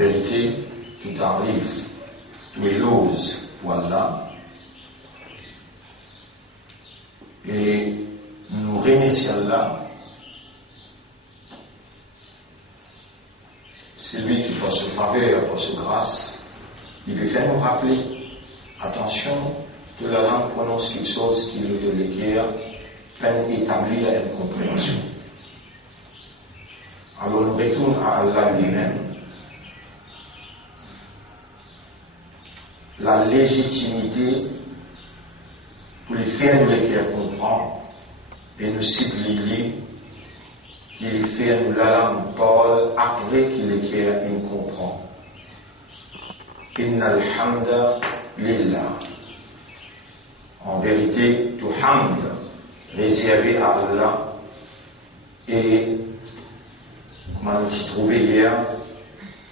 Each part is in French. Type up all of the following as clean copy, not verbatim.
vérité, tout arrive, tout élose pour Allah. Et nous remercions Allah. C'est lui qui, par ce faveur, par ce grâce, il peut faire nous rappeler, attention, que la langue prononce quelque chose qui le requiert, peine établir une compréhension. Alors nous retournons à Allah lui-même. La légitimité pour les faire nous les comprendre et nous cibler qu'il fait nous la langue parole après qu'il les nous comprend. Inna al-hamda lillah. En vérité, tout hamd réservé à Allah et comme on s'y trouvait hier,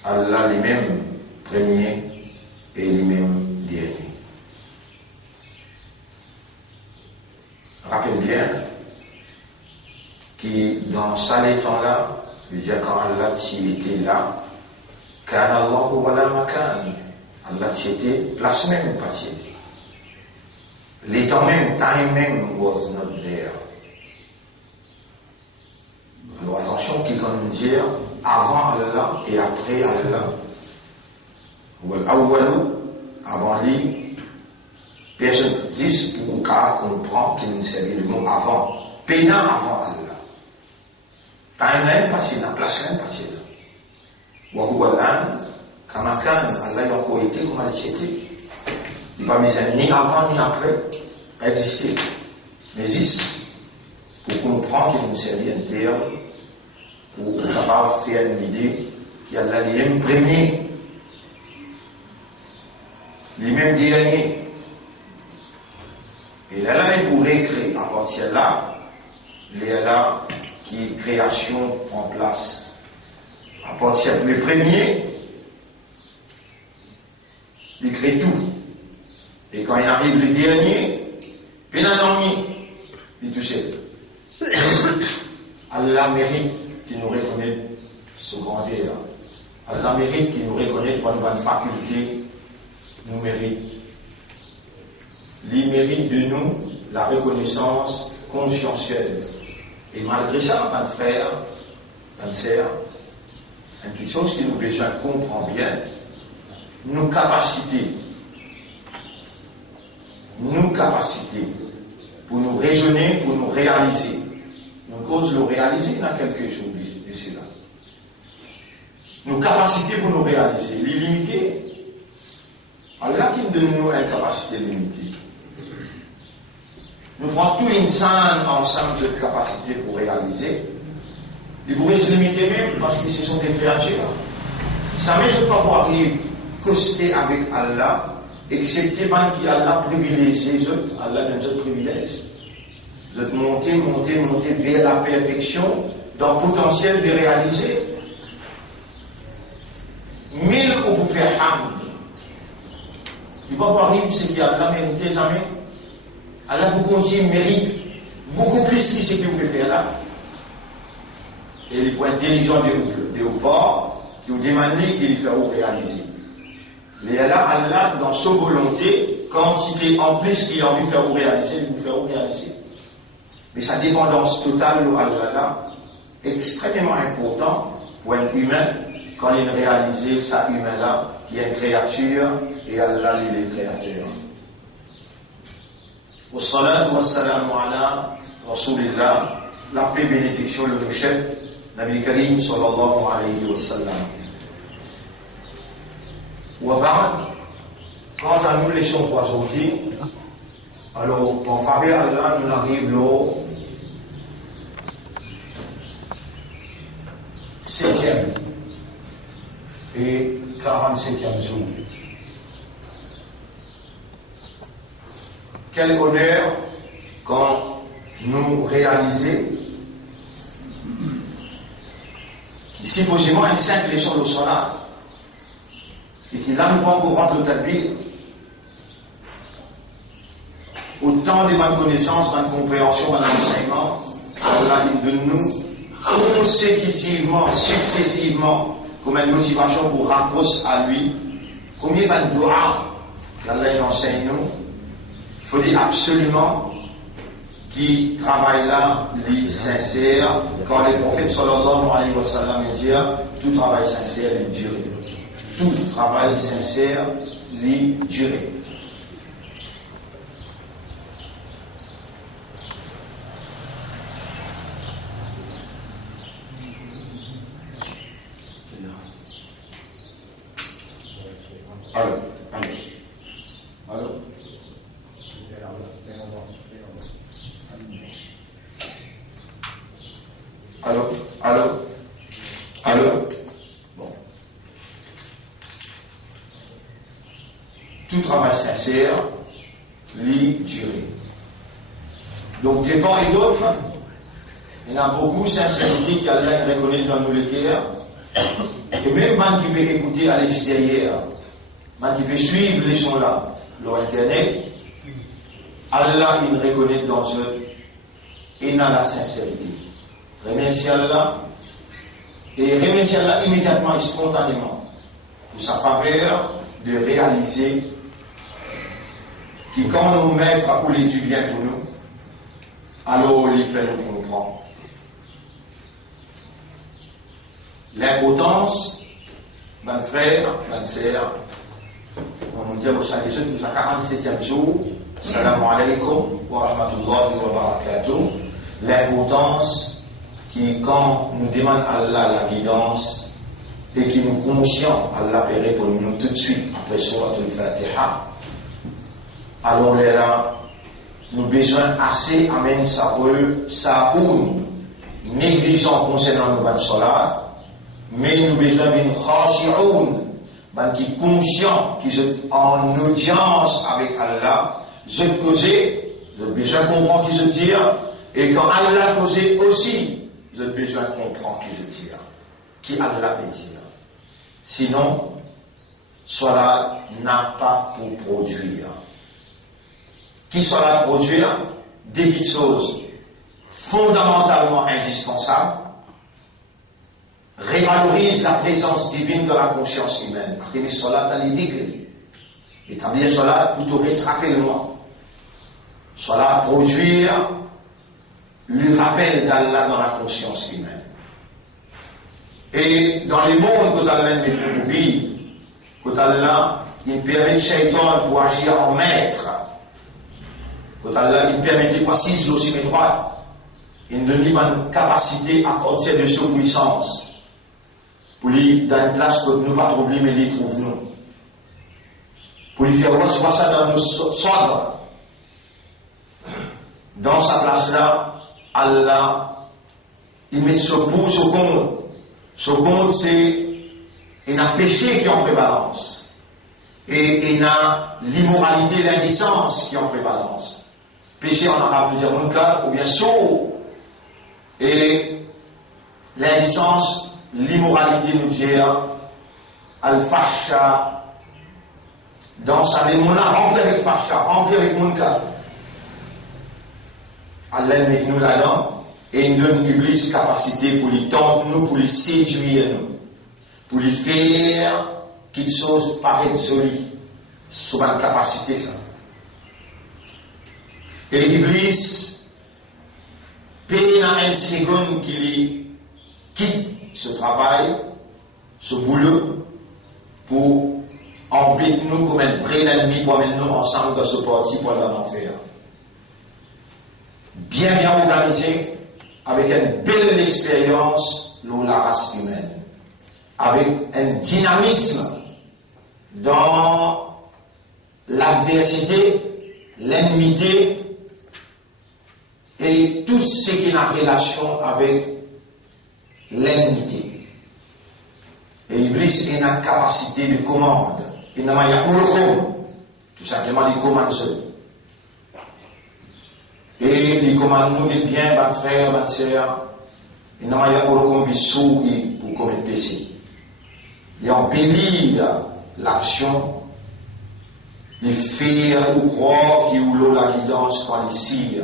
Allah lui-même premier et lui-même dernier. Rappelez bien que dans ça les temps-là, je veux dire quand Allah était là, quand Allah wa la makan, Allah était place même pas tiède. Les temps même, time même was not there. Alors attention qu'il quand même dire avant Allah et après Allah. Ou al-awwalu, avant lui, personne dit ou qu'à comprendre qu'il ne savait le mot avant. Pénal avant Allah. Time même passé, la place même passé là. Ou al-an, kamakan, Allah y a encore été comme elle était. Il ne va pas ni avant ni après exister. Mais ici, pour comprendre qu'il ne sait rien dire, pour capable de faire une idée, qu'il y a là les mêmes premiers, les mêmes derniers. Et là, il pourrait créer, à partir de là, il y a là qui création en place. À partir de les premiers, il crée tout. Et quand il arrive le dernier, puis il touche. Allah mérite qu'il nous reconnaisse ce grandeur. Allah mérite qu'il nous reconnaisse pour une bonne faculté, nous mérite. Il mérite de nous la reconnaissance consciencieuse. Et malgré ça, mes frères, mes sœurs, une petite chose qui nous besoin de comprendre bien, nos capacités pour nous raisonner, pour nous réaliser. Nous cause le réaliser dans quelque chose de cela. Nos capacités pour nous réaliser, les limiter. Allah qui nous donne nous une capacité limitée. Nous prenons tout insane ensemble cette capacité pour réaliser. Ils pourraient se limiter même parce que ce sont des créatures. Ça ne peut pas pouvoir coster avec Allah. Excepté même qu'il Allah privilégie les autres, Allah donne d'autres privilèges. Vous êtes monter vers la perfection dans le potentiel de réaliser. 1000 ou pour faire hamd. Il va pas arriver ce qu'Allah mérite jamais. Allah vous continue mérite beaucoup plus que ce que vous pouvez faire là. Et les points intelligents de vos ports qui vous demandent qu'il fait réaliser. Mais là, Allah, dans sa volonté, quand il est en plus qu'il a envie de faire réaliser, il vous fait réaliser. Mais sa dépendance totale à Allah est extrêmement importante pour un humain quand il réalise ça humain-là, qui est une créature et Allah, il est créateur. Wa salatu wa salamu ala Rasulillah, la paix bénédiction le chef, Nabi Karim sallallahu alayhi wa sallam. Quant à nous, les leçons pour aujourd'hui, alors, en faveur Allah, nous arrivons au 7e et 47e jour. Quel honneur quand nous réalisons qui supposément une 5 leçons de salat et qui là nous prend pour rendre le tabir. Autant de bonnes connaissances, bonne compréhension, bon enseignement, Allah de nous consécutivement, successivement, comme une motivation pour rapprocher à lui. Combien de doigts qu'Allah enseigne nous, il faut dire absolument qui travaille là, les sincère, quand les prophètes sallallahu alayhi wa sallam disent tout travail sincère est duré. Tout travail sincère est duré. Allô. Bon. Tout travail sincère, lit durée. Donc, des part et d'autre, il y en a beaucoup de sincérité qui Allah reconnaît dans nos cœurs. Et même man qui peut écouter à l'extérieur, man qui peut suivre les sons là, leur internet, Allah il reconnaît dans eux et dans la sincérité. Remercie Allah et remercie Allah immédiatement et spontanément pour sa faveur de réaliser que quand nos maîtres a coulé du bien pour nous, alors il fait nous comprendre. L'importance, mon frère, ma sœur, on nous dit au chaque jour, nous sommes 47e jour, Assalamu alaikum wa rahmatullahi wa barakatuh. L'importance qui, quand nous demandons à Allah la guidance et qui nous conscient, Allah peut répondre nous tout de suite après Surat al-Fatiha. Alors là, nous avons besoin assez, amen, ça ou négligent concernant nos bonnes solar, mais nous avons besoin d'une khashi'oun, qui est conscient, qui est en audience avec Allah, je causais, je besoin de comprendre qui je dis, et quand Allah causait aussi, je besoin de comprendre qui je dis, qui Allah peut dire. Sinon, cela n'a pas pour produire. Qui cela produire? Des petites choses fondamentalement indispensables, révalorise la présence divine dans la conscience humaine. Établir cela dans les degrés. Établir cela plutôt rappelle-moi. Cela produire le rappel d'Allah dans la conscience humaine. Et dans les mondes que Allah met pour vivre, que Allah il permet le shaitan pour agir en maître, que Allah il permet de passer aussi mes droits, il donne une capacité à partir de sa puissance, pour lui dans une place que nous ne pas oublier, mais il trouve nous. Pour lui faire voir ça dans nos soins. Dans sa place-là, Allah, il met ce bout, ce compte. Ce compte, c'est un péché qui est en prévalence. Et il y a l'immoralité, l'indécence qui est en prévalence. Péché en arabe veut dire munkar ou bien sourd. Et l'indécence, l'immoralité nous dit al-fahsha. Dans sa démona, rempli avec fahsha, rempli avec munkar. Allah met nous là-dedans et il donne Iblis capacité pour lui tenter nous, pour lui séduire nous, pour lui faire quelque chose paraître joli. C'est une capacité ça. Et Iblis paye dans une seconde qu'il quitte ce travail, ce boulot, pour embêter nous comme un vrai ennemi pour amener nous ensemble dans ce parti pour aller en enfer. Bien organisé, avec une belle expérience dans la race humaine, avec un dynamisme dans l'adversité, l'ennimité et tout ce qui est en relation avec l'ennimité. Et Iblis a une capacité de commande. Il n'a pas tout simplement des commandes seules. Et les commandes nous des biens, ma frère, ma soeur, il n'a pas de sous pour commettre péché. Il embellit l'action, les faire ou croire qui ou la guidance quand ici,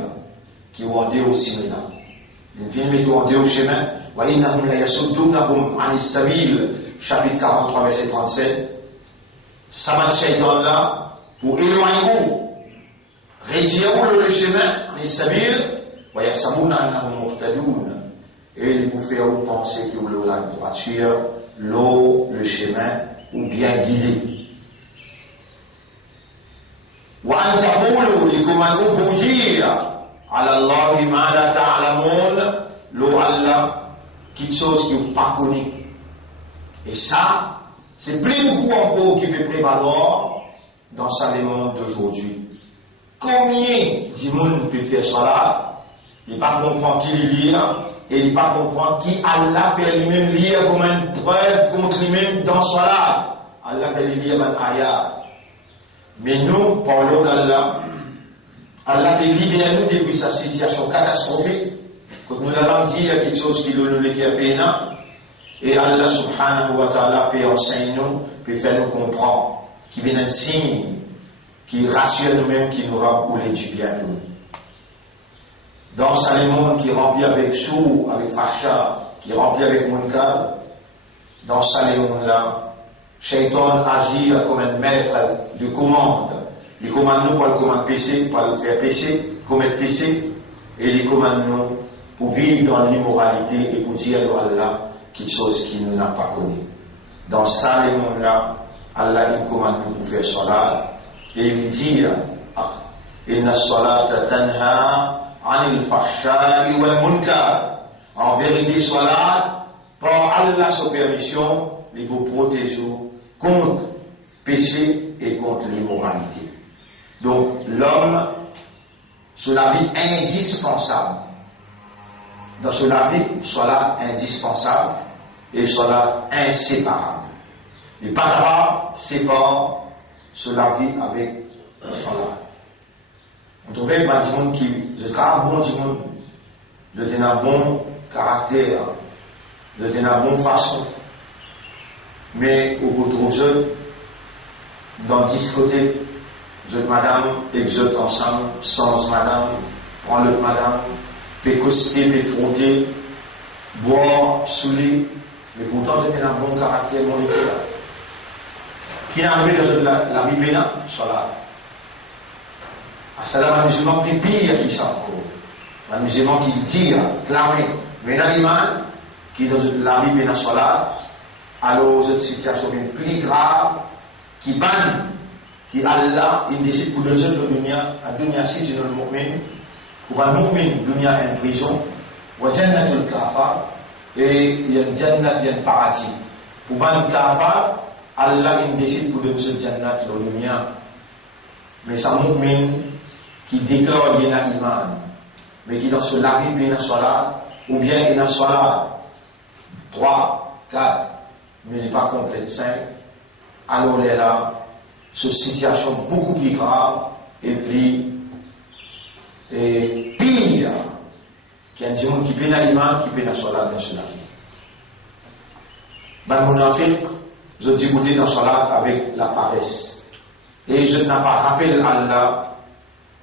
qui ont andé au cinéma. Les films qui ont andé au chemin, وإنهم لا يصدونهم عن السبيل chapitre 43, verset 37. Ça va le shaitan là, pour éloigner vous, retirer le chemin, en istabil, et il vous fait penser que vous la droiture, l'eau, le chemin, ou bien guidé. وأن تقولوا لكم أن أبوجير على الله ما لا تعلمون لو Allah quelque chose que vous ne connaissez pas. Et ça, c'est plus beaucoup encore qui peut prévaloir dans le monde d'aujourd'hui. Combien de monde peut faire cela? Il ne pas comprendre qui lit et il ne pas comprendre qui Allah fait lui-même lire comme une preuve contre lui-même dans cela. Allah fait lire un ayat. Mais nous, parlons d'Allah. Allah fait libérer nous depuis sa situation catastrophique. Quand nous allons dire quelque chose qui nous a peine, et Allah subhanahu wa ta'ala peut enseigner nous, peut faire nous comprendre, qui vient un signe, qui rassure nous-mêmes, qui nous rend pour les du bien nous. Dans ce monde qui est rempli avec sou, avec facha, qui est rempli avec munkar, dans ce monde-là, Shaitan agit comme un maître de commande. Il commande nous pour le commande péché, pour le faire péché, commettre péché, et il commande nous pour vivre dans l'immoralité et pour dire à Allah quelque chose qu'il n'a pas connu. Dans ça, le monde-là, Allah il commande nous pour faire salat, et il dit Inna salata tanha anil fahsha'i wal munkar. En vérité, salat, par Allah sa permission, il vous protège contre péché et contre l'immoralité. Donc l'homme, sur la vie indispensable, dans sur la vie, soit là indispensable et soit là inséparable. Et pas capable sépare sur la vie avec cela. On trouvait que des gens qui, je un bon monde, je tenais un bon caractère, je tenais une bonne façon. Mais au bout de jeu, dans 10 côtés, je madame, exote ensemble, sans madame, prends le madame, pécoster, péfronter, boire, saouler, mais pourtant j'étais un bon caractère, mon état. Qui est arrivé dans la vie pénale, soit là. C'est là un musulman qui pire qui ça encore. Un musulman qui dit, clamé, mais un imam qui dans la vie pénale, soit là. Alors cette situation est plus grave, qui banne, qui Allah, il décide pour le jeune de dunya, à dunya si c'est le mu'min, pour un mu'min, dunya est en prison, wa jannatul kafar, et il y a une jannat, il y a un paradis. Pour un kafar, Allah, il décide pour le jeune jannat, le dunya. Mais c'est un mu'min qui déclare qu'il y a un iman, mais qui dans ce lavi, il y a un salat, ou bien il y a un salat, 3, 4, mais n'est pas complète 5, alors elle est là, cette situation beaucoup plus grave et plus et pire qu'il y a des gens qui peine à l'imam, qui peine à salat dans ce lavi. Dans le munafiq, je dis goûter dans salat avec la paresse. Et je n'ai pas rappelé Allah,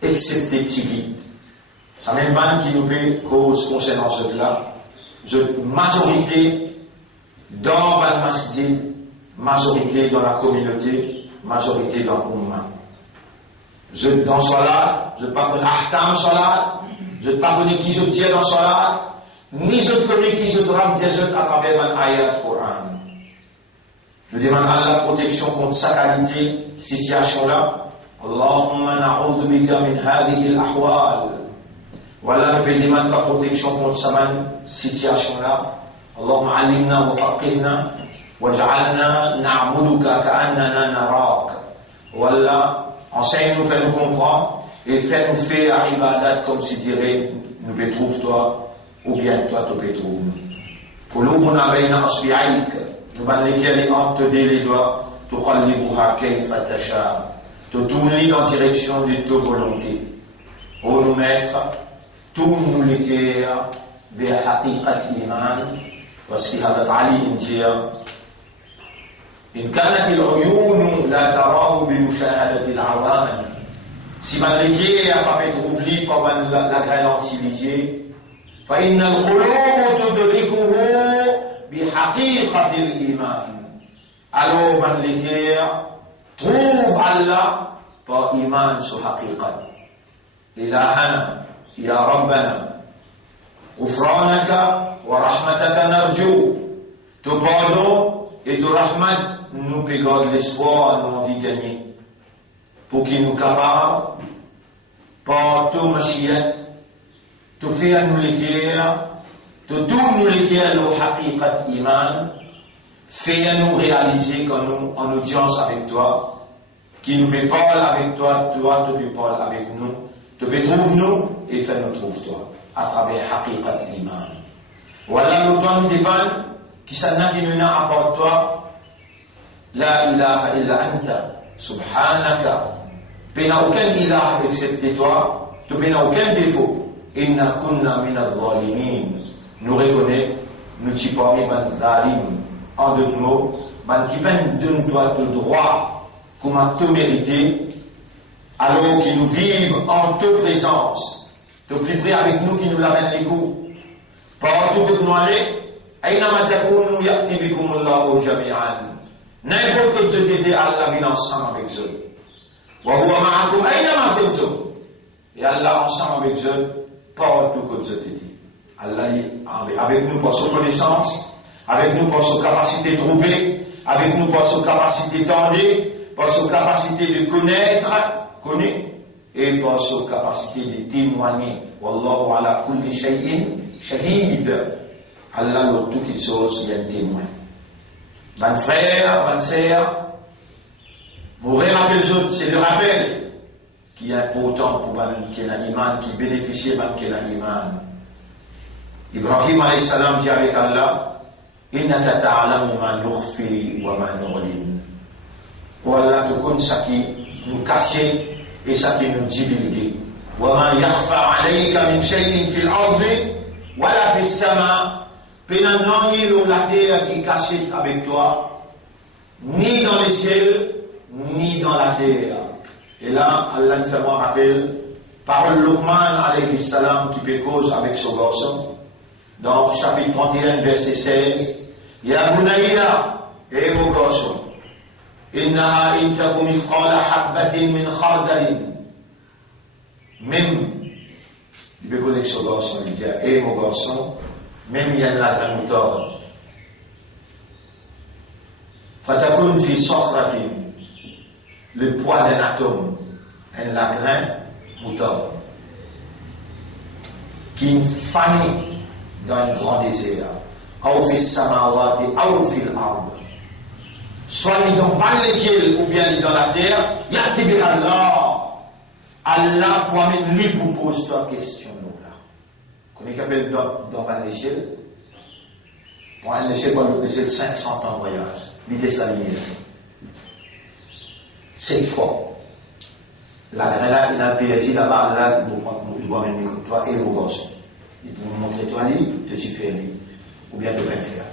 excepté Tigui. Ça même pas qui nous fait cause concernant cela. Majorité dans le masjid, majorité dans la communauté, majorité dans l'umma. Dans salat, je ne pas connais ahtam salat, je ne pas connais qui je dis dans salat, ni je connais qui je dois dire à travers un ayat Coran. Je demande à la protection contre sa qualité, situation-là. Allahumma na'udhu bika min hadhihi al-ahwal. Voilà, nous demandons la protection contre sa situation-là. Allahumma alimna wa faqihna waj'alna na'buduka ka'annana narak. Voilà, enseigne-nous, fais-nous comprendre et fais-nous faire ibadat comme si dirait nous betrouve toi ou bien toi te betrouve. Qulubuna bayna asbi'aik. Nous allons lesquels entre les doigts, tuqallibuha kayfa tasha. Te tourner dans la direction de ta volonté. Ô nous maîtres, tourne-nous les cœurs vers haqiqat iman. Voici Hazrat Ali India. إن كانت العيون لا تراه بمشاهدة العوام. Si ma légué a pas fait trouver comme la grande activité, فإن القلوب تدركه بحقيقة الإيمان. Alors, ban l'équerre, trouve Allah par iman sur haqiqat. Ilahana, ya Rabbana, ghufranaka wa rahmataka narju. Ton pardon et ton rahmat nous pégode l'espoir, nous envie de gagner. Pour qu'il nous capable, par ton machiyat, tu fais à nous l'équerre, tu tournes nous l'équerre au haqiqat iman, fais à nous réaliser quand nous en audience avec toi, qui nous peut parler avec toi, toi tu peux parler avec nous, tu peux trouver nous et fais nous trouve toi, à travers haqiqat iman. Voilà l'automne des vannes, qui s'en a qui nous n'a apporté toi, la ilaha illa anta, subhanaka, tu n'as aucun ilah excepté toi, tu n'as aucun défaut, inna kunna min al-zalimin, nous reconnaissons, nous t'y parmi ban zalim, en d'autres mots, ban qui donne toi le droit, comme à te mériter, alors qu'ils nous vivent en ta présence, te plus près avec nous qui nous l'amène les coups, partout où nous allons, أينما تكونوا يأتي بكم الله جميعا. N'importe quelle société, Allah vient ensemble avec eux. وهو معكم أينما كنتم. Et Allah ensemble avec eux, partout que société. Allah est avec nous par sa connaissance, avec nous par sa capacité de trouver, avec nous par sa capacité d'étendre, par sa capacité de connaître, et par sa capacité de témoigner. Wallahu ala kulli shay'in shahid. Allah, dans toutes choses, il y a un témoin. Mon frère, ma sœur, vous rappelez les autres, c'est le rappel qui est important pour qui est un iman, qui bénéficie de qui est un iman. Ibrahim alayhi salam dit avec Allah, innaka ta'lamu ma nukhfi wa ma nu'lin. Oh Allah, tu connais ce qui nous cache et ce qui nous divulgue. Wa ma yakhfa alayka min shay'in fil ardi wala fis sama. Pénanant la terre qui est cachée avec toi, ni dans les ciels, ni dans la terre. Et là, Allah nous fait un rappel, parole Luqman alayhi salam qui peut cause avec son garçon, dans chapitre 31, verset 16, Ya bunayya, et mon garçon, innaha intakum mithqala habbatin min khardalin. Même, il peut causer avec son garçon, il dit, et mon garçon, même il y a la graine moutarde. Fatakun fi sokratin, le poids d'un atome, un lagrin moutarde, qui fanny dans un grand désert, ou fi samawati, ou fi l'arbre. Soit il dans les cieux ou bien il dans la terre, yatibi Allah. Allah toi-même lui vous pose ta question. On est capable dans les ciels. Pour les ciels, pour le ciel, 500 ans de voyage. Vitesse à lumière. 7 fois. La graine là, il a le PSG là-bas, là, il doit même écouter toi et vos gosses. Il peut vous montrer toi, lui, te suffire lui. Ou bien te pas faire.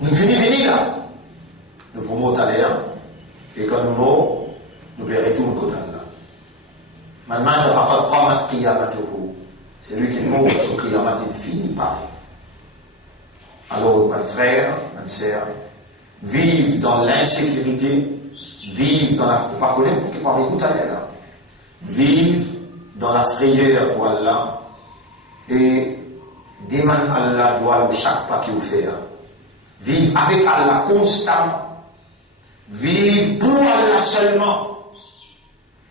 Nous finissons là. Nous pouvons aller, et quand nous mourons, nous verrons tout le côté là. Maintenant, c'est lui qui mourra, son qiyamat est fini, pareil. Alors, mes frères, mes sœurs, vivent dans l'insécurité, vivent dans la... Pas connaître, qui m'a écouté là. Vivent dans la frayeur pour Allah et demandent à Allah doit chaque pas qu'il fait. Vivent avec Allah constamment. Vivent pour Allah seulement.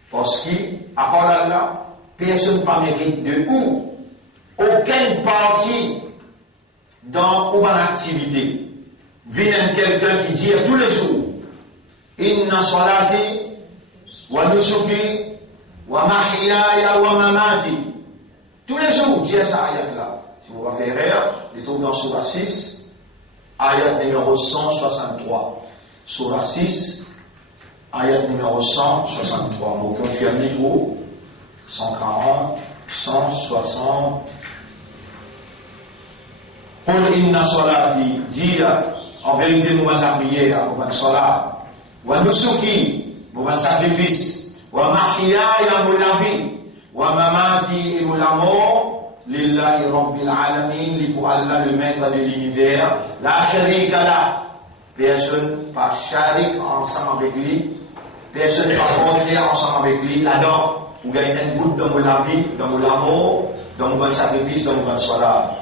Parce qu'à part Allah, personne ne mérite de où. Aucune partie dans une activité. Vient quelqu'un qui dit tous les jours, Inna salati wa nusuki wa mahyaya wa mamati. Tous les jours, dis ça ayat là. Si vous va faire erreur, il trouve dans Surah 6, ayat numéro 163. Surah 6, ayat numéro 163. Vous confirmez où 140, 160. Qul inna salati, dis en vérité, nous allons la prière, nous allons salat, wa nusuki, nous allons sacrifice, wa mahyaya, nous la vie, wa mamati, nous la mort, lillahi rabbil alamin, li pour Allah le maître de l'univers, la sharika la, personne pas sharik ensemble avec lui, personne pas frontière ensemble avec lui, là-dedans, pour gagner un bout dans mon vie, dans mon amour, dans mon bon sacrifice, dans mon bon soir.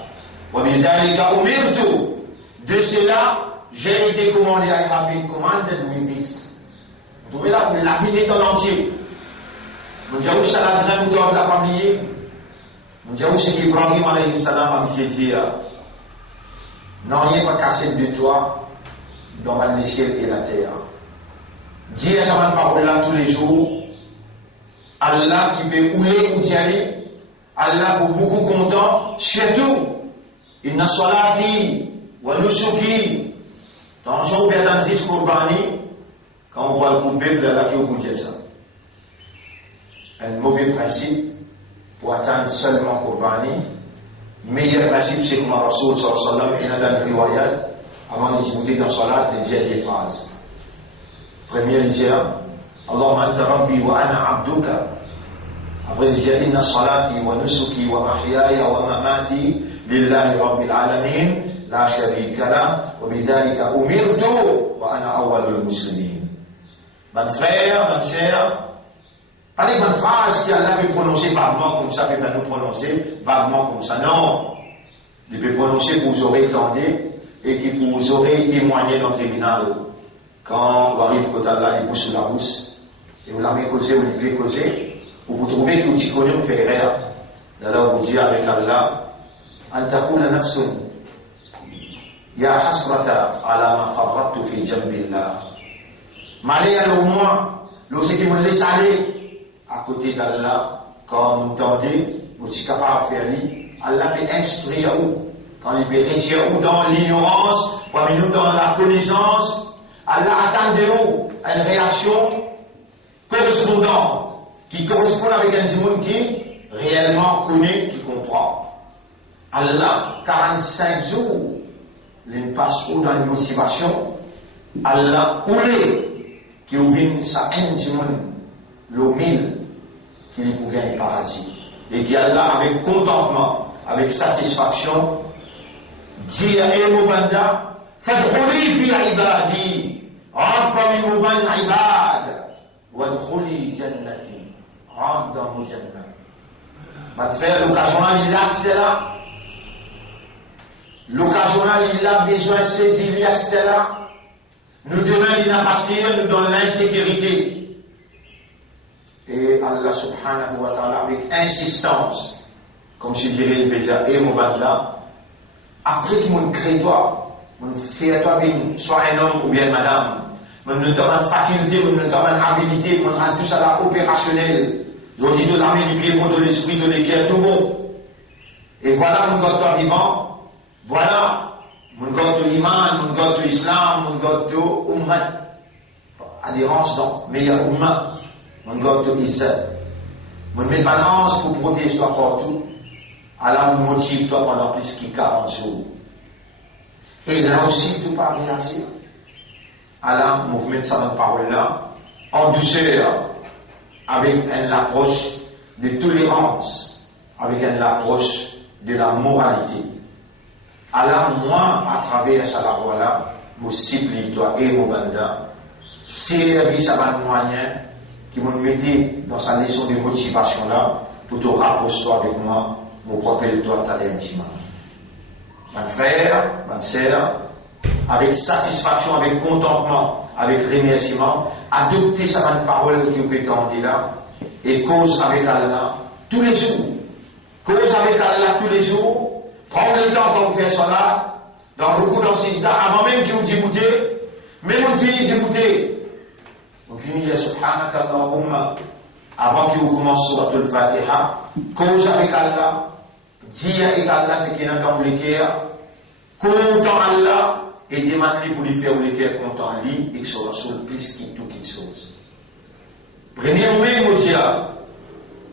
De cela, j'ai été commandé à Ibrahim, commanded with this. Vous trouvez là, la vie est en entier. Nous disons, ça la grande mouton de la famille. Nous disons, c'est qu'Ibrahim alayhi salam a mis dit, non, rien pas cassé de toi dans le ciel et la terre. Dire sa parole là tous les jours. Allah qui veut ouler ou d'y aller. Allah pour beaucoup content. Surtout, inna salati wa nusuki. Dans son ou bien dans 10 Qurbani, quand on voit le coup de bœuf, là qui est au bout de ça. Un mauvais principe pour atteindre seulement Qurbani. Meilleur principe, c'est comme Rasoul sallallahu alayhi wa sallam, et dans le riwayat, avant de discuter dans Salat, de dire des phrases. Première, il dit, Allahumma anta rabbi wa ana abduka. Après, il dit, inna salati wa nusuki wa mahyaya wa mamati lillahi rabbil alamin, la sharika la, wa bidhalika umirtu wa ana awwalul muslimin. Mon frère, ma sœur, pas les bonnes phrases qu'Allah peut prononcer vaguement comme ça, peut nous prononcer vaguement comme ça. Non. Il peut prononcer pour vous aurez entendu et qui vous aurez témoigné dans le tribunal. Quand vous arrivez côté Allah, les bouches sous la bouche, et vous l'avez causé ou l'avez causé, ou vous trouvez que vous y connaissez, vous faites erreur. Alors vous dites avec Allah, Antakula nafsun, ya hasrata ala ma farrattu fi jambillah. Malé à au moins, lorsque vous me laissez aller, à côté d'Allah, quand vous entendez, vous êtes capable de faire lui, Allah peut instruire où, quand il peut réussir où dans l'ignorance, parmi nous dans la connaissance, Allah attend de où une réaction correspondante, qui correspond avec un monde qui réellement connaît, qui comprend. Allah, 45 jours, il passe où dans une motivation, Allah oulé, qui ouvre sa haine du monde, l'eau mille, qui est pour gagner le paradis. Et qui Allah, avec contentement, avec satisfaction, dit à Moubanda, fadkhuli fi ibadi, rentre parmi Mouban ibad, wadkhuli jannati, rentre dans mon jannat. Ma frère, l'occasion il a c'était là. L'occasion il a besoin de saisir, il a c'était là. Nous demain, il a passé, nous donne l'insécurité. Et Allah subhanahu wa ta'ala, avec insistance, comme je dirais le déjà, et mon banda, après qu'il m'ont créé toi, m'ont fait toi, soit un homme ou bien madame, m'ont donné faculté, m'ont donné habilité, m'ont rendu tout ça là opérationnel. Ils dit de l'armée du bien, de l'esprit, de l'équerre, tout bon. Et voilà mon God toi vivant, voilà mon God de l'iman, mon God de l'islam, mon God de ummat. Adhérence donc, meilleur ummat. Mon God de Issa. Mon met balance pour protéger toi partout. Allah me motive toi pendant plus de 40 jours. Et là aussi, tout pas réagir. Allah me met sa parole là, en douceur, avec une approche de tolérance, avec une approche de la moralité. Allah, moi, à travers sa voix là, me supplie toi et mon banda, service à un moyen qui m'ont mis dans sa leçon de motivation là, pour te rapprocher avec moi, me rappelle toi ta intimement. Mon frère, ma sœur, avec satisfaction, avec contentement, avec remerciement, adopter sa parole qui vous peut dire là, et cause avec Allah tous les jours. Cause avec Allah tous les jours, prends le temps quand vous faites cela, dans beaucoup d'enseignements, avant même que vous d'écouter, même vous finissez d'écouter. On finit les subhanaka Allahumma avant que vous commencez sur le Fatiha, cause avec Allah, dis avec Allah ce qui est dans le cœur, content Allah et demande pour lui faire le cœur content lui et que ce soit plus qui tout quelque chose. Premier moment, il dit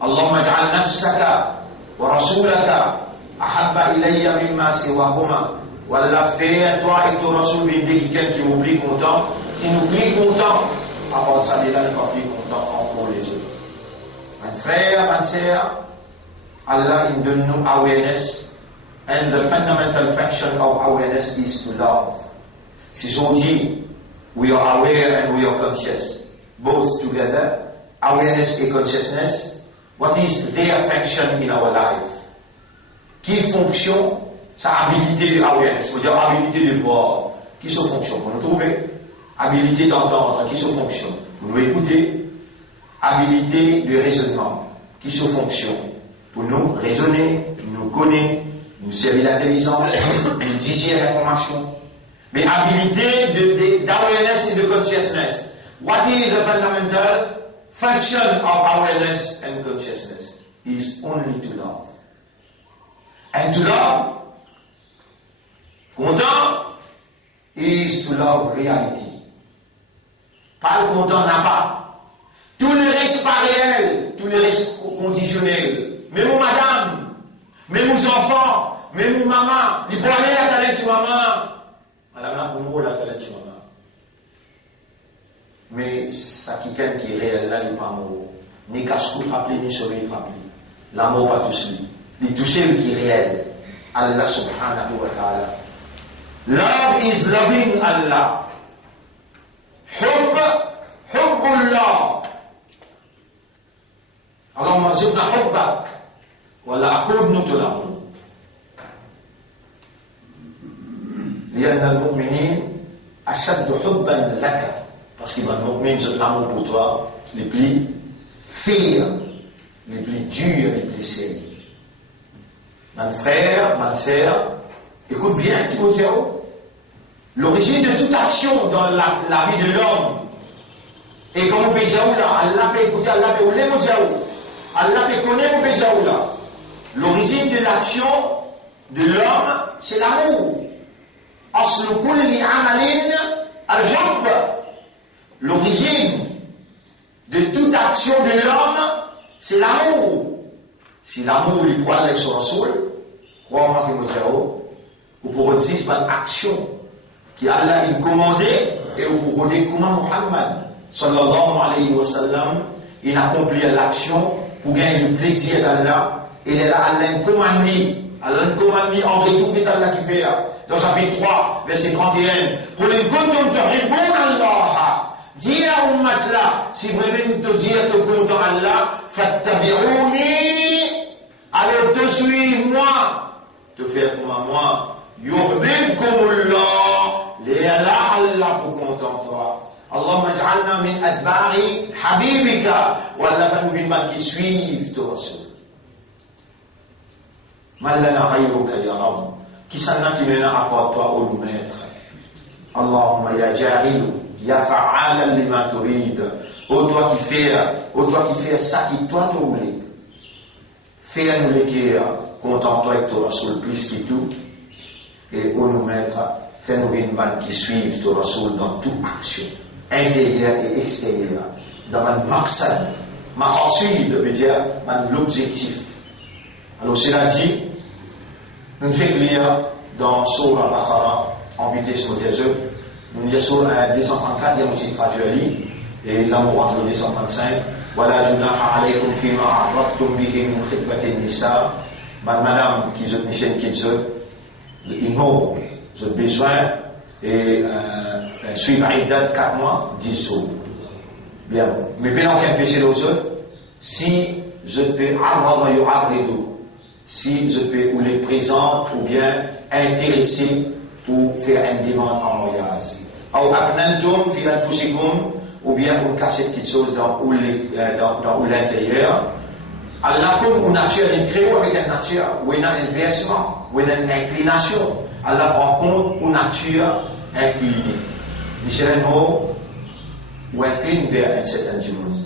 Allahumma ja'al nafsaka wa rasulaka ahabba ilayya mimma siwahuma. Wallah, fais toi et ton rasoul quelqu'un qui m'oublie content, qui nous prie content. À part ça, il n'est pas plus content encore les autres. Mon frère, ma sœur, Allah in donne nous awareness, and the fundamental function of awareness is to love. Si on dit we are aware and we are conscious, both together, awareness and consciousness, what is their function in our life? Quelle fonction sa habilité de awareness, faut dire habilité de voir, qui se fonction, vous nous trouvez? Habilité d'entendre, qui se fonction, vous nous écoutez? Habilité de raisonnement, qui se fonction, pour nous raisonner, nous connaître, nous servir l'intelligence, nous digérer l'information. Mais habilité d'awareness et de consciousness. What is the fundamental function of awareness and consciousness? Is only to love. And to love, content, is to love reality. Pas le content n'a pas. Tout ne reste pas réel, tout ne reste conditionnel. Même aux madame, même aux enfants, même aux mamans, il faut aller la talent sur maman. Madame là, pour la talent sur maman. Mais ça qui est réel là, il n'est pas mot. Ni casse-cou rappelé, ni sauvé rappelé. L'amour pas tout seul. Il tout seul qui est réel. Allah subhanahu wa ta'ala. Love is loving Allah. Hubbullah. Alors, ma zubna hubbak. Wala akoud nous te l'amour. لأن المؤمنين أشد حبا لك. Parce que les mu'mins ont l'amour pour toi, les plus fiers, les plus durs, les plus sérieux. Mon frère, ma sœur, écoute bien, Timothée. L'origine de toute action dans la vie de l'homme, et comme on peut dire là, Allah peut écouter, Allah peut ouler mon Dieu, Allah peut connaître mon Dieu là. L'origine de l'action de l'homme, c'est l'amour. Aslu kulli amalin al-hubb. L'origine de toute action de l'homme, c'est l'amour. Si l'amour lui pourra aller sur le sol, crois-moi que mon Dieu, ou pour exister une action qui Allah il commandait et pour dire comment Muhammad sallallahu alayhi wa sallam il accomplit l'action pour gagner le plaisir d'Allah et là Allah il commande en retour que Allah qui fait dans chapitre 3 verset 31 pour les kuntum tuhibbuna Allah dis à ummat là si vraiment te dire que content Allah fattabi'uni alors te suivre moi te faire comme moi yuhibbukumullah ليلا الله بكونتوا اللهم اجعلنا من أتباع حبيبك ولا فنوبين من qui suivent ton Rasul ما لنا غيرك يا رب qui s'en a qui mène à toi au maître اللهم يا جاهل يا فعالا لما تريد ô toi qui fais ça qui toi te voulais fais-nous les cœurs contente-toi avec ton Rasul plus que tout et ô nous maître fais-nous une manne qui suive ton Rasoul dans toute action, intérieure et extérieure, dans un maqsad, maqasid veut dire l'objectif. Alors cela dit, nous faisons lire dans Surah Al-Baqarah, en vitesse modérée, nous lisons sur 234, il y a aussi traduit, et là nous rentrons au 235, voilà, junaha alaykum fima a'raftum bihi min khitbatin nisa, madame qui est Michel Kidzot, ignore. J'ai besoin et suivre Aïda 4 mois, 10 jours. Bien. Mais bien aucun péché aux autres, si je peux si je peux ou les présenter ou bien intéresser pour faire une demande en mariage. Ou bien pour casser quelque chose dans l'intérieur. Allah comme une nature est créée avec une nature, ou une inversement, ou une inclination. Allah prend compte une nature inclinée. Michel Henry, ou incline vers un certain monde.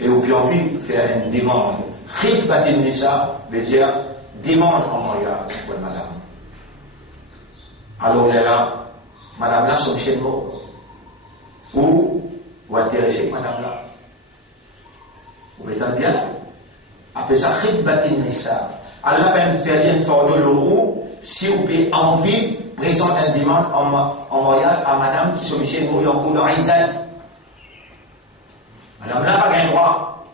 Et ou bien envie de faire une demande. Khitbatin nisa veut dire demande en mariage pour madame. Alors là, madame là, son Michel Henry, ou intéressé madame là. Vous êtes bien. Après ça, khitbatin nisa. Allah va nous faire une forme de l'eau. Si vous avez envie, présente une demande en mariage à madame qui se Michel Henry en cours de Aïdan. Madame là, pas gain droit.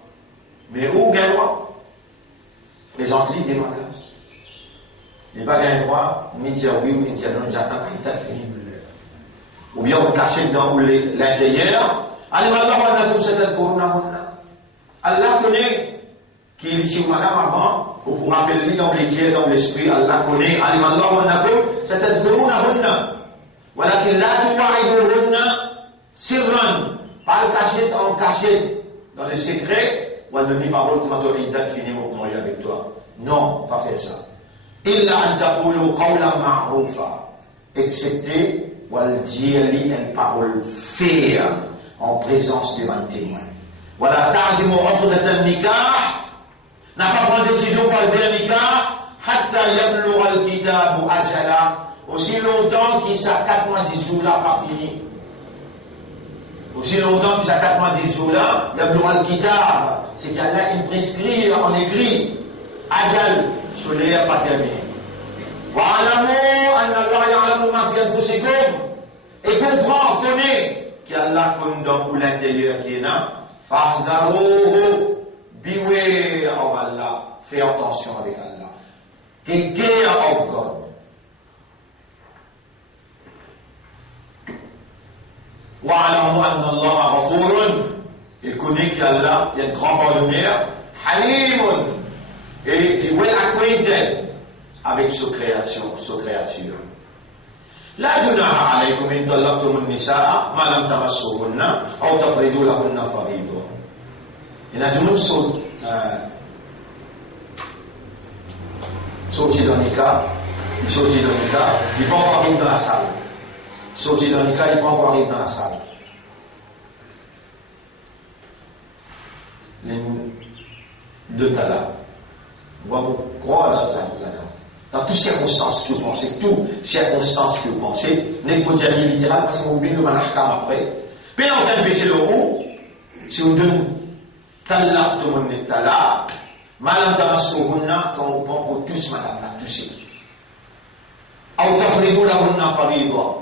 Mais où gain droit? Présente-lui des malades. Il n'y a pas un droit, ni dire oui ou ni dire non, j'attends qu'il t'a fini. Ou bien on cache dans l'intérieur. Allah connaît qu'il est sur madame avant, ou pour rappeler dans les dans l'esprit, Allah connaît. ولكن لا توعدوهن سرا pas le cacher en cachet dans le secret ou à donner parole comme toi il date fini mon mariage avec toi non pas faire ça إلا أن تقولوا قولا معروفا excepté ou à dire une parole ferme en présence devant le témoin voilà تعزموا عقدة النكاح n'a pas pris décision pour le faire nikah حتى يبلغ الكتاب أجله aussi longtemps qu'il s'est 4 mois 10 jours là, pas fini. Aussi longtemps qu'il s'est 4 mois 10 jours là, il y a le kitab. C'est qu'il y a une prescrit en écrit. Ajal, solaire, pas terminé. Et comprend, connaît qu'Allah compte dans pour l'intérieur qui est là. Beware of Allah. Fais attention avec Allah. Take care of God. وَعَلَمُوا أَنَّ اللَّهَ غَفُورٌ et connaît qu'Allah est un grand pardonneur, Halim et well acquainted avec sa créature. لا جناح عليكم إن طلقتم النساء ما لم تمسوهن أو تفرضوا لهن فريضة. Il y a des gens qui sortent dans les cas, ils vont arriver dans la salle. Sorti dans les cas, il peut encore arriver dans la salle. Les deux talas. On va vous croire là-dedans. Dans toutes circonstances que vous pensez, n'est pas dire littéral parce qu'on oublie le manahkam après. Puis on va baisser le haut. Si on donne talak de mon talak, madame Tamaskohunna, quand on pense que tous madame l'a touché. Ou tafridou la hunna faridwa.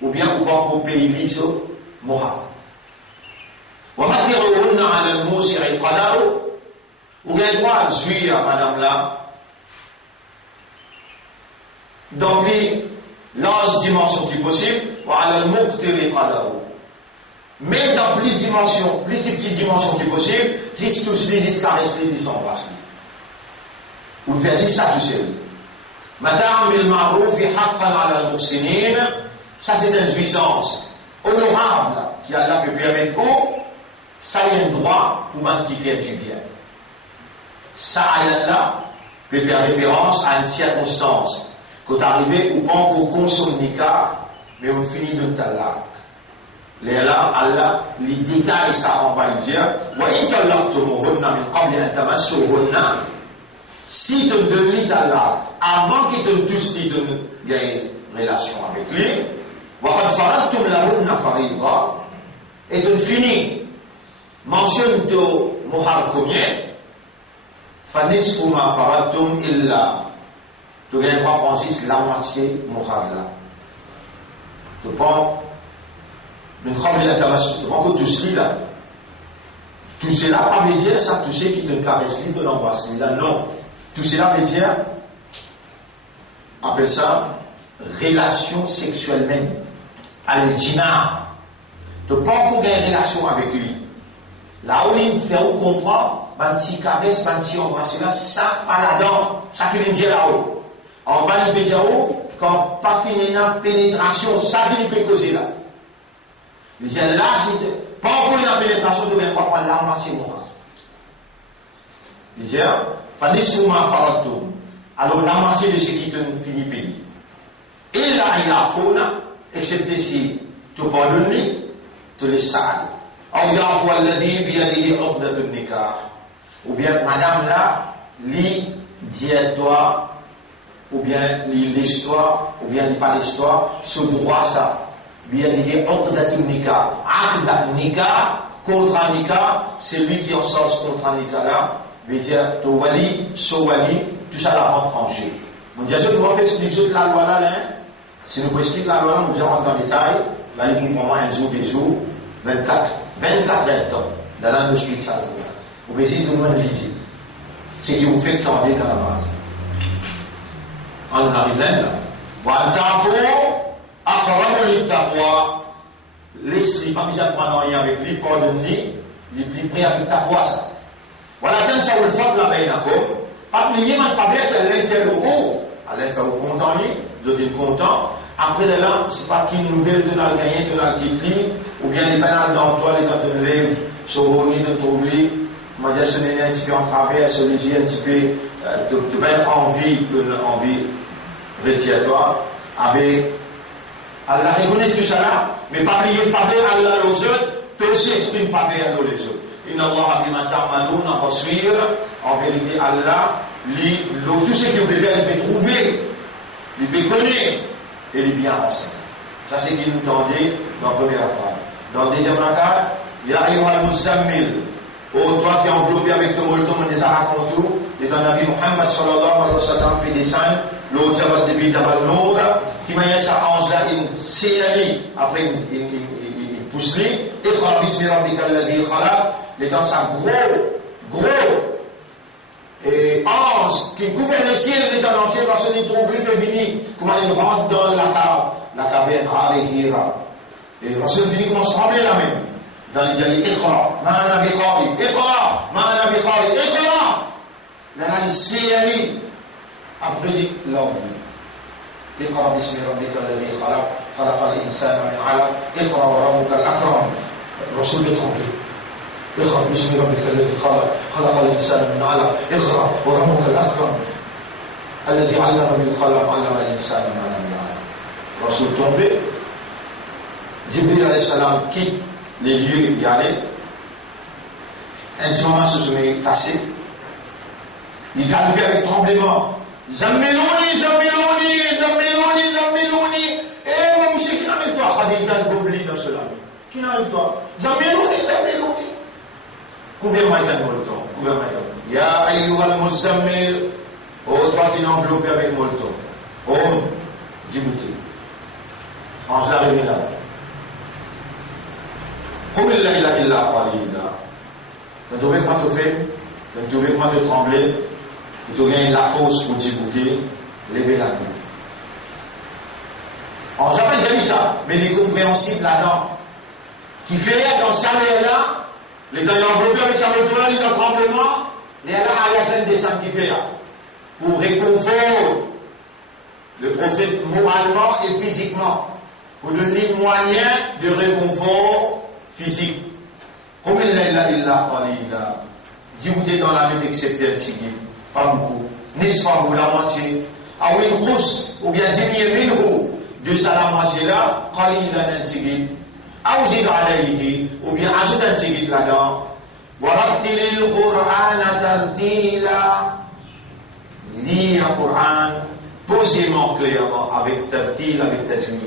Ou bien vous pensez au pays liso, moha. Ou matirouhunna ala al-musi'i qadaru. Ou bien droit à juir madame là. Dans les larges dimensions qui possible, ou ala al-muqtiri qadaru. Mais dans plus petites dimensions qui possible, si tous les escaresses, les embrassent. Vous faites ça tout seul. Mata'am bil ma'roofi haqqan ala al-muhsinin. Ça c'est une jouissance honorable qui Allah peut permettre. Ça y a un droit pour man qui fait du bien. Ça Allah peut faire référence à une circonstance. Quand arrivé ou pas qu'on consomme nikah, mais on finit de talak. Là, Allah, les détails, ça, on va le dire. Si tu me donnes talak, avant qu'il te touche, qu'il te gagne une relation avec lui, et tu finis, mentionne de Mohar combien, Fanis Fuma Faratum illa. Tu gagnes pas penser la moitié Mohar là. Tu prends. Mais quand tu touches là, tout cela pas veut dire ça toucher qui te caresse, qui te l'embrasse là, non. Tout cela veut dire, appelle ça relation sexuelle même. Al-Jina. Tu peux pas avoir une relation avec lui. Là où il fait comprendre, un petit caresse, un petit embrasse là, ça pas là-dedans, ça qui vient dire là-haut. En bas, il peut dire là-haut, quand pas fini la pénétration, ça qui peut causer là. Il dit là, c'est pas encore une pénétration de même pas la moitié de moi. Il dit, fallait sûrement faire tout. Alors la moitié de ce qui te finit pays. Et là, il y a fauna, excepté si tu pardonnes, tu les sales. Ou bien, madame là, lit, dis-toi, ou bien lit l'histoire, ou bien lit pas l'histoire, ce droit ça. Bien dit, Uqdatun nikah. Aqdat nikah, contre un nikah, c'est lui qui en sort contre un nikah là, veut dire, to wali, so wali, tout ça la rentre en jeu. On dit, je dois expliquer la loi là, si nous expliquons la loi là, nous allons dans le détail, là, il nous prend un jour, des jours, 24 20 ans. Là, nous expliquons ça. Vous pouvez essayer de nous inviter. c'est qui vous fait tendre dans la base. On arrive là. Laissez pas mis à prendre rien avec lui, pardonner, il est pris avec ta voix ça. Voilà, tant ça vous le fait la veille d'accord. Pas oublier ma faveur qu'elle allait faire le haut. Elle allait faire le content, vous êtes content. Après de là, c'est pas qu'une nouvelle de la gagner, de la quitter, ou bien les banales d'emploi, les temps de lèvres, se revenir de t'oublier. Moi, j'ai sonné un petit peu en travers, se léger un petit peu, de belle envie, récit à toi, avec Allah reconnaît tout ça là, mais pas oublier faveur Allah aux autres, que aussi exprime faveur à nous les autres. Inna Allah bima ta'maluna basir, en vérité Allah, tout ce que vous pouvez faire, il peut trouver, il peut connaître, et il est bien renseigné. Ça c'est ce qu'il nous tendait dans le premier rakat. Dans le deuxième rakat, Ya ayyuhal muzammil, oh toi qui es enveloppé avec ton molleton, on les a racontés, et ton Nabi Muhammad sallallahu alayhi wa sallam fait des signes, l'autre jabal de jabal nour, qui m'a dit ça ange là, il s'est après il pousse lui, et Iqra bismi rabbika alladhi khalaq, les gens ça gros, et ange qui gouverne le ciel et l'état entier parce qu'il trouve lui de Bini, comment il rentre dans la caverne Harihira. Et Rasul finit comment se trembler la même. Dans les dialogues, Iqra, ma'ana biqari, Iqra, ma'ana biqari, Iqra. Là, il s'est allé. Après, l'homme. Iqra bismi rabbika alladhi khalaq, khalaqa al-insana min 'alaq, Iqra wa rabbuka al-akram. Rasul est tremblé. اقرأ باسم ربك الذي خلق الإنسان من علق اقرأ وربك الأكرم الذي علم بالقلم علم الإنسان ما لم يعلم. Rasul tombé, Jibril alayhi salam quitte les lieux où il allait. Un petit moment se met cassé. Il galopait avec tremblement. Zammelouni. Eh mon monsieur, qui n'arrive pas Khadija Gobli dans cela. Qui n'arrive pas Zammelouni. Couvre-moi d'un molleton. Ya ayyuhal muzammil, oh toi qui l'as enveloppé avec molleton. Oh, Djibouti. Ange la révélé là-bas. Comme il l'a illa qalila. Tu ne devais pas te faire, tu ne devais pas te trembler, tu te gagnes la force pour Djibouti, lever la nuit. Alors j'avais déjà vu ça, mais les compréhensibles là-dedans, qui fait dans sa là, les gens ont enveloppé avec sa moto là, il a tremblement, et là, il y a plein de descentes qui fait là, pour réconfort le prophète moralement et physiquement, pour donner moyen de réconfort physique. Comme il l'a illa qalila. Djibouti dans la lutte excepté un petit pas beaucoup. N'est-ce pas vous la moitié? Ah oui, une rousse, ou bien 10 000 minhou, de ça la moitié là, qalila d'un petit guide. Ah ou alayhi, ou bien ajoute un petit guide là-dedans. Warattilil Qur'ana tartila. Lis le Coran posément, clairement, avec tartil, avec tajmid.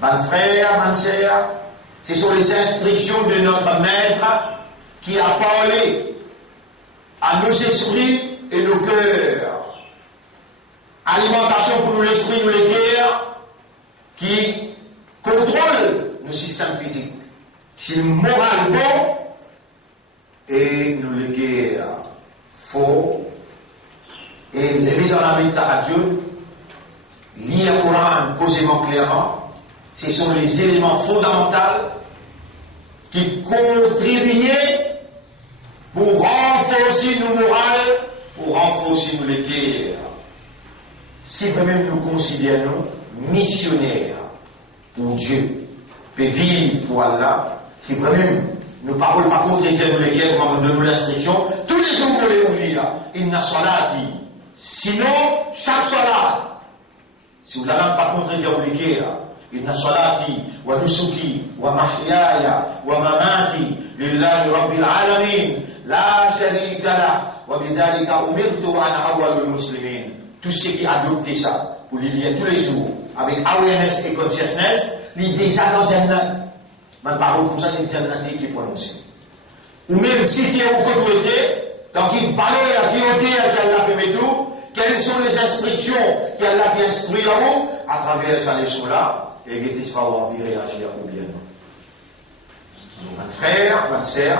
Mon frère, ma sœur, ce sont les instructions de notre maître qui a parlé à nos esprits et nos cœurs. Alimentation pour nous l'esprit, nous les cœurs, qui contrôle nos systèmes physiques. Si le moral bon et nous les cœurs faux, et lever dans la méditation, lire le Coran posément clairement, ce sont les éléments fondamentaux qui contribuaient pour renforcer nos morales, pour renforcer nos cœurs. Si vraiment nous considérons missionnaires pour Dieu, pour vivre pour Allah, si vraiment nous ne parlons pas contre les cœurs, comme de nous l'instruction, tous les jours pour les oublier, inna salati. Sinon, chaque salat, si vous n'avez pas contre les cœurs, inna salati wa nusuki wa mahyaya wa mamati lillahi rabbil alamin la sharika lah wa bidhalika umirtu ana awwalul muslimin. Tous ceux qui adoptent ça pour les lire tous les jours avec awareness et consciousness, l'idée déjà dans Jannat. Ma parole comme ça, c'est Jannat qui est prononcée. Ou même si c'est au côté, donc il fallait qui ont dit qu'Allah fait tout, quelles sont les instructions qu'Allah a instruit là-haut à travers sa leçon là. Et qu'est-ce qu'on va envie réagir ou bien non. Mon frère, ma sœur,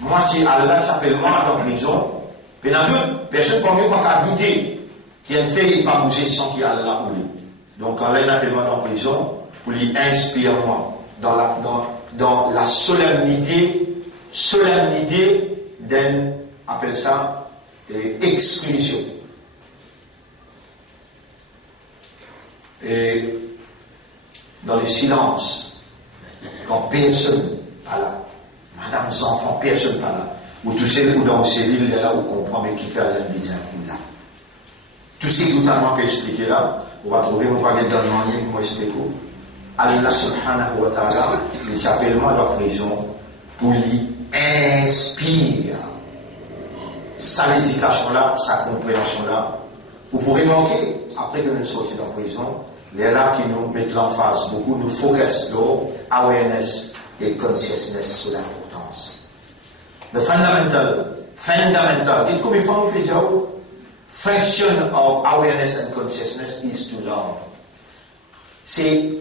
moi si Allah s'appelle moi en prison, Mais dans d'autres, personne parmi eux pas douter qu'il y a une fait pas bouger sans qu'il y a Allah pour lui. Donc quand l'un a fait en prison, pour lui inspirer dans la solennité d'un, appelle ça, exclusion. Et dans le silence, quand personne pas là, madame, enfants, personne pas là, ou tous ces coups dans ces villes là où on comprend mais qui fait la misère là. Tout ce qui est totalement peut expliquer là, on va trouver, on va aller dans le manier pour expliquer. Allah subhanahu wa ta'ala, il s'appelle moi la prison pour lui inspire sa hésitation là, sa compréhension là. Vous pourrez manquer, après que nous sortions de la prison, les là qui nous mettent l'emphase beaucoup, nous focus sur awareness et consciousness sur l'importance. The fundamental, et comme il faut nous dire, function of awareness and consciousness is to learn. C'est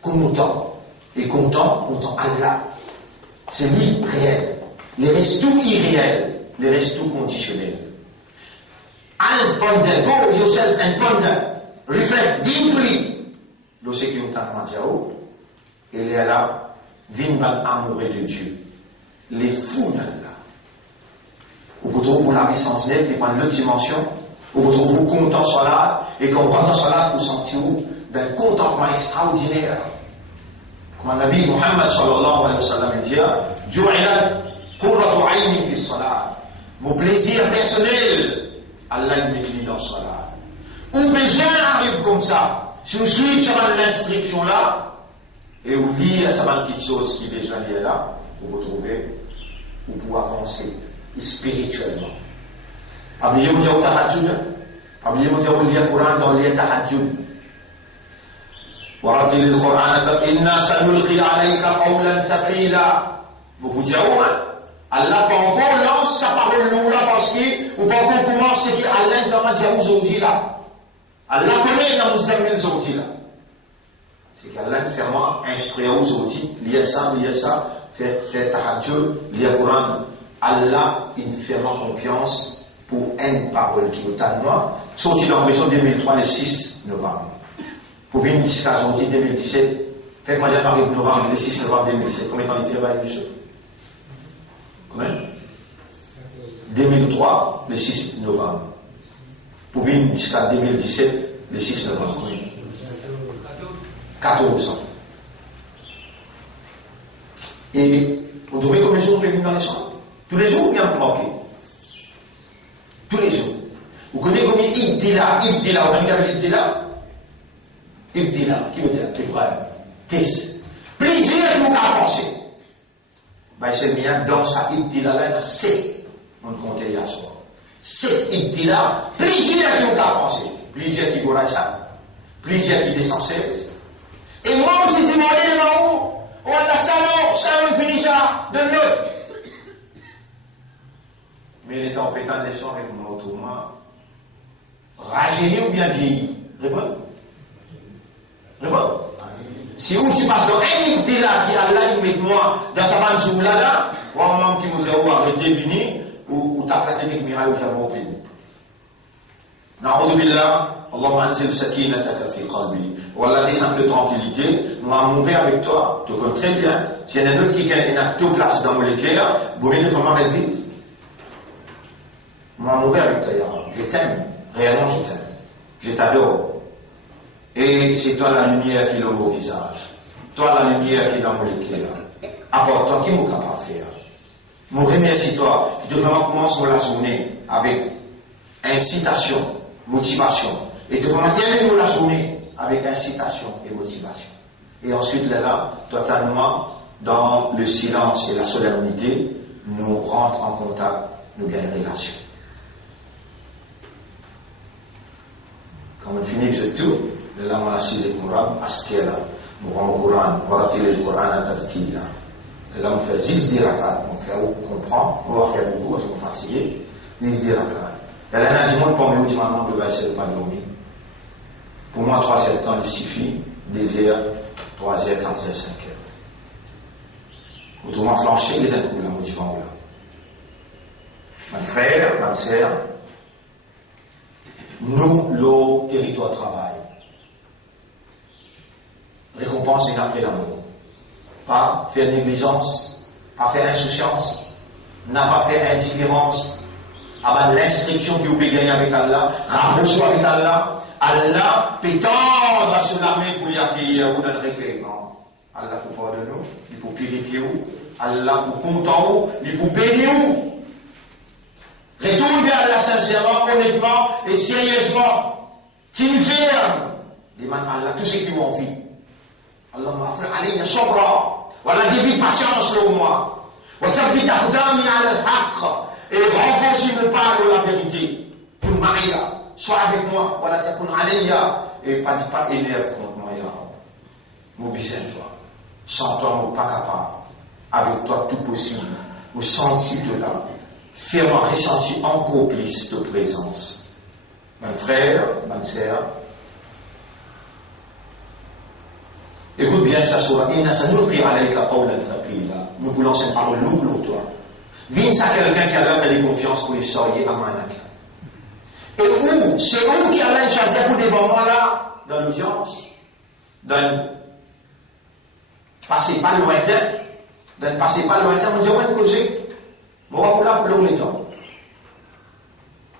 content. Et content Allah. C'est lui réel. Les restes tout irréel. Les restes tout conditionnel. And ponder. Go yourself and ponder. Reflect deeply. Lorsque nous t'entendons, il est là, vin amoureux de Dieu. Les fous là. Vous pouvez trouver pour la puissance nette, et prendre l'autre dimension. Vous pouvez trouver pour content sur là, et quand vous rentrez sur là, vous sentez d'un contentement extraordinaire. Comme un Nabi Muhammad sallallahu alayhi wa sallam dit, Ju'ilat qurratu ayni fi salat. Mon plaisir personnel, Allah m'écrit dans salat. Où besoin arrive comme ça, si vous suivez sur l'instruction là, et vous lisez sa petite chose qui besoin d'y là, vous retrouvez, vous pouvez avancer spirituellement. Oubliez-vous de tahajjud, oubliez-vous de lire le Coran dans les tahajjud. ورتل القرآن إنا سنلقي عليك قولا ثقيلا. Vous pouvez dire, Allah pas encore lance sa parole nous là parce que, ou pas encore commence ce que Allah va dire aujourd'hui là. Allah connaît dans nous amener aujourd'hui là. C'est qu'Allah fait moi instruire aujourd'hui, lire ça, faire tahajjud, lire le Coran. Allah, il fait moi confiance pour une parole qui est à moi. Sorti dans la prison 2003, le 6 novembre. Pour une jusqu'à janvier 2017, faites-moi dire par novembre, le 6 novembre 2017. Combien de temps il fait là, Michel? Combien? 2003, le 6 novembre. Pour une jusqu'à 2017, le 6 novembre. Combien? 14 ans. Et vous trouvez combien de jours vous venez dans les chambres? Tous les jours, vous venez marquer. Tous les jours. Vous connaissez combien Ibtila, vous avez Ibtila? Ibtila, qui veut dire épreuve, test. Plaisir que vous avez pensé. Ben, c'est bien dans sa Ibtila là, c'est, on compte hier soir. C'est Ibtila, plaisir que vous avez pensé. Plaisir qui vous ça. Plaisir qui descend 16. Et moi aussi, c'est mon allé devant vous. On a salon finit ça, de l'autre. Mais il était en pétant des sons avec moi autrement. Rajeuni ou bien vieilli? Réponds. Si vous si parce qu'un invité là qui a là avec moi dans sa bande sous là, ou un membre qui nous a arrêté vini, ou t'as pas technique miracle qui a monté. Na'udhu billah, Allahumma anzil sakinataka fi qalbi. Voilà des simples tranquillité, nous allons mourir avec toi, tu connais très bien. S'il y en a un autre qui a toute place dans mon éclair, vous venez vraiment être vite. Nous allons mourir avec toi, je t'aime, réellement je t'aime, je t'adore. Et c'est toi la lumière qui est dans mon visage. Toi la lumière qui est dans mon éclair. Apporte-toi qui m'est capable de faire. Je remercie toi qui te commence la journée avec incitation, motivation. Et tu commences terminer la journée avec incitation et motivation. Et ensuite là, totalement dans le silence et la solennité, nous rentrons en contact, nous gagnons une relation. Quand on finit ce tour, là on a assise le Coran, Astera, nous rendons le Coran, on va retirer le Coran à Tartila. Et là on fait 10 rakat, on comprend, on va faire beaucoup parce qu'on est fatigué, 10 rakat. Et là, on a dit, moi, pour mes ultimement, je ne vais pas dormir. Pour moi, 3 heures de temps, il suffit, 2 heures, 3 heures, 4 heures, 5 heures. Autrement, flancher, il est d'un coup, là, motivant, là. Mes frères, mes sœurs, nous, le territoire de travail, récompense et après l'amour. Pas faire négligence, pas faire insouciance, n'a pas fait indifférence, avoir l'instruction que vous pouvez gagner avec Allah, rapprocher avec Allah, Allah peut tendre sur la main pour y accueillir ou dans le recueillement. Allah pour faire de nous, il faut purifier vous, Allah pour content vous, il faut bénir vous. Retourne vers Allah sincèrement, honnêtement et sérieusement. T'infirme, demande Allah tout ce qui vous envie. Allah m'a fait aller sobra, voilà dévie patience pour moi. وثبت أقدامي على الحق et renforce mes pas de la vérité. Pour Maria, sois avec moi, voilà takun alayya et pas énerve contre moi, ya Rab. Mobilise-toi. Sans toi, nous pas capable. Avec toi, tout possible. Au senti de là. Fais-moi ressentir encore plus de présence. Mes frères, mes sœurs, écoute bien ça soit. Nous voulons lancer une parole lourde pour toi. Viens à quelqu'un qui a l'air de confiance pour les soyer à Manak. Et où? C'est où qui a l'air de choisir pour devant moi là, dans l'audience, passer pas lointain, passer pas lointain, on dit, on va causer. Bon, on va là pour le temps.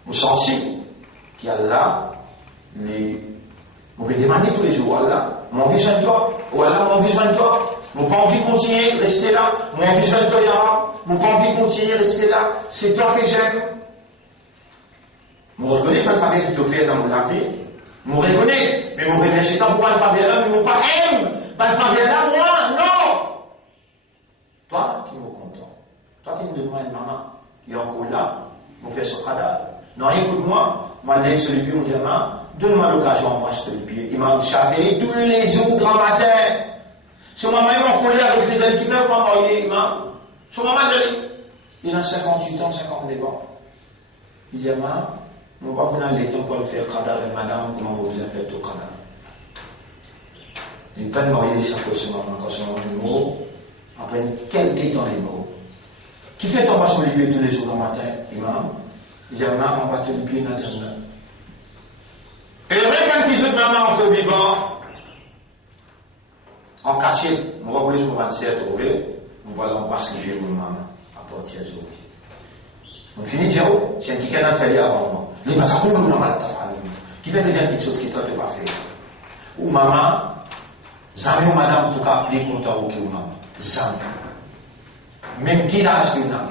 Vous sentez qu'il y a là, on va demander tous les jours, Allah, mon besoin de toi, ou Allah, mon besoin de toi. Mon pas envie de continuer, rester là. Mon besoin de toi, Yara. Mon pas envie de continuer, rester là. C'est toi que j'aime. Mon reconnaît que l'alphabet qui te fait dans mon vie. Mon reconnaît, mais mon reconnaît, c'est pas pour l'alphabet là, mais mon pas aime. L'alphabet là, moi, non. Toi qui me content. Toi qui me demande, maman, il y a encore là, mon fait ce cadavre. Non, écoute-moi, moi, l'aide sur le pied, mon diamant, donne-moi l'occasion, moi, sur le pied. Il m'a chapelé tous les jours, grand matin. Son maman est en colère avec les ailes qui fait pour envoyer l'imam. Son maman il a 58 ans, 59 ans. Il dit, maman, on va vous aller temps pour le faire cadavre, madame, comment vous avez fait tout cadavre. Il n'est pas de marier chaque fois son maman, quand son maman est mort, après quelques temps les morts. Qui fait tomber sur les pieds tous les jours le matin, imam? Il dit, maman, on va te le pied dans le jardin. Et même quand ils sont maman encore vivant, en cachette, on va vouloir pour 27 trouver, on va là, on passe les mon maman, à partir d'aujourd'hui. On finit de dire, c'est un qui a fait avant moi. Les matins, on a mal à ta famille. Qui va te dire quelque chose qui toi ne pas faire. Ou maman, jamais ou madame, en tout cas, les comptes à ou maman. Jamais. Même qui n'a pas ce n'a.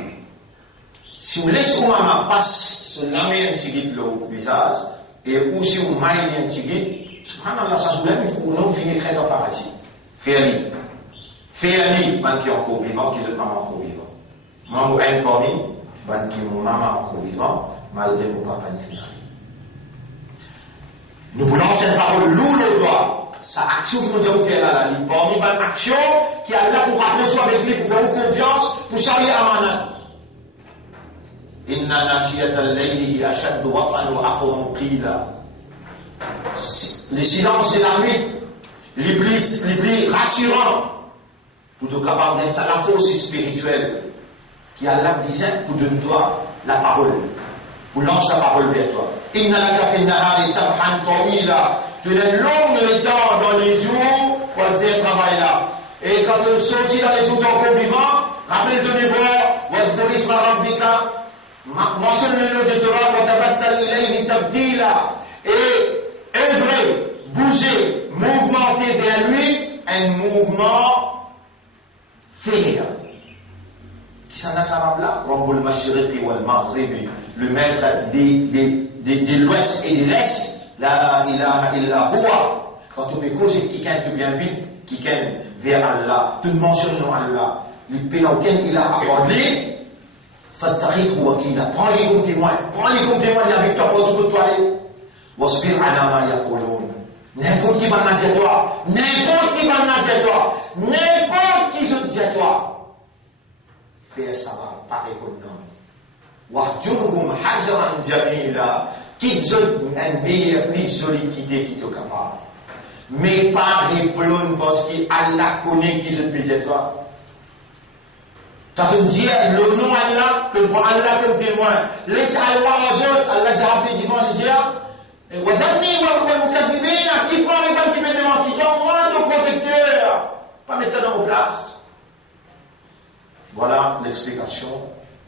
Si vous laissez ou maman passe sur la main un petit le visage, et ou si vous maillez un petit subhanallah, ça se lève, il faut non finir dans le paradis. Fais-le, man qui est encore vivant, qui est maman encore vivant. Moi, je suis parmi, man qui est mon maman encore vivant, malgré mon papa ni final. Nous voulons cette parole lourde le droit. Sa action que nous devons faire là, parmi une action qui est là pour rapprocher avec lui, pour faire confiance, pour saluer Amana. Inna nashiyat al-layli ashaddu watan wa aqwam qila. Le silence de la nuit, les plus rassurants, pour te capable d'être la force spirituelle qui a la besoin pour donner toi la parole, pour lancer la parole vers toi. Inna laka fi nahari sabhan tawila. Tu es long temps dans les jours pour faire travail là. Et quand tu sortis dans les jours encore vivants, rappelle de devoir, votre isma rabbika, mentionne le nom de Torah, wa tabattal ilayhi tabdila. Et œuvrer, bouger, mouvementer vers lui, un mouvement faire. Qui s'en a sa là? Rabbul Mashriqi wal Maghribi, le maître de l'ouest et de l'est. La ilaha illa huwa. Quand on écoute quelqu'un qui vient vite, quelqu'un vers Allah, tout mentionne Allah, le pays auquel il a accordé, fattaqith wakila, prends-les comme témoins avec toi pour tout toi aller. Wasbir ala ma yaqulun. N'importe qui va dire toi, n'importe qui se dit à toi, fais ça va, pas répondre. Wahjurhum hajran jamila. Quitte un meilleur plus joli qui est capable. Mais pas répondre parce qu'Allah connaît qui se dit à toi. T'as que dire le nom Allah, que pour Allah comme témoin. Laisse Allah aux autres, Allah dit rapidement, il dit, Wadani wa mukadibina, qui prend les gens qui me démentit, donc moi, ton protecteur, pas mettre dans vos places. Voilà l'explication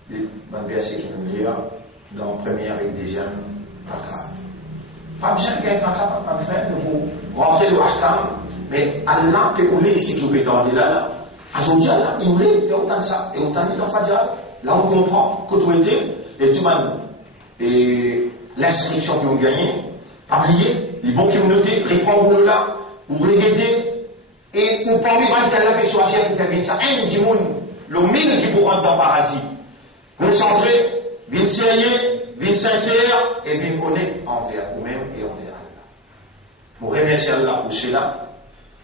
du verset qui nous lit dans première et deuxième rakat. Pas besoin de quelqu'un capable, pas frère, de vous rentrer le ahkam, mais Allah peut ouler ici que vous pétez en là. Aujourd'hui, Allah, il voulait faire autant de ça, et autant de l'enfadial. Là, on comprend que tout était, et tout le monde, et l'instruction qu'ils ont gagnée, pas oublier, les bons qui ont noté, répondre là, ou regarder, et ou pas oublier qu'elle a fait choisir pour faire ça. Un du monde, le mille qui pour rentrer dans le paradis. Concentré, bien sérieux, bien sincère, et bien honnête envers vous-même et envers Allah. Je remercie Allah pour cela.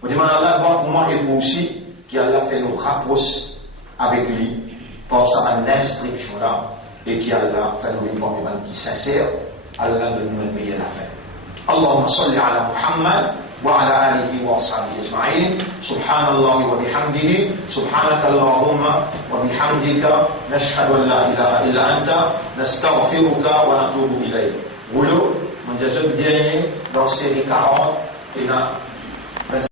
Je demande à Allah pour moi et vous aussi, qu'Allah fait nous rapprocher avec lui par sa instruction là et qu'Allah fait nous vivre parmi les qui sincères. Allah de nous meilleur la fin. Allahumma salli ala Muhammad wa ala alihi wa ashabihi ajma'in. Subhanallah wa bihamdihi. Subhanaka Allahumma wa bihamdika. Nashhadu an la ilaha illa anta. Nastaghfiruka wa natubu ilayk. Rouleau, mon Dieu, dernier dans série 40 et là.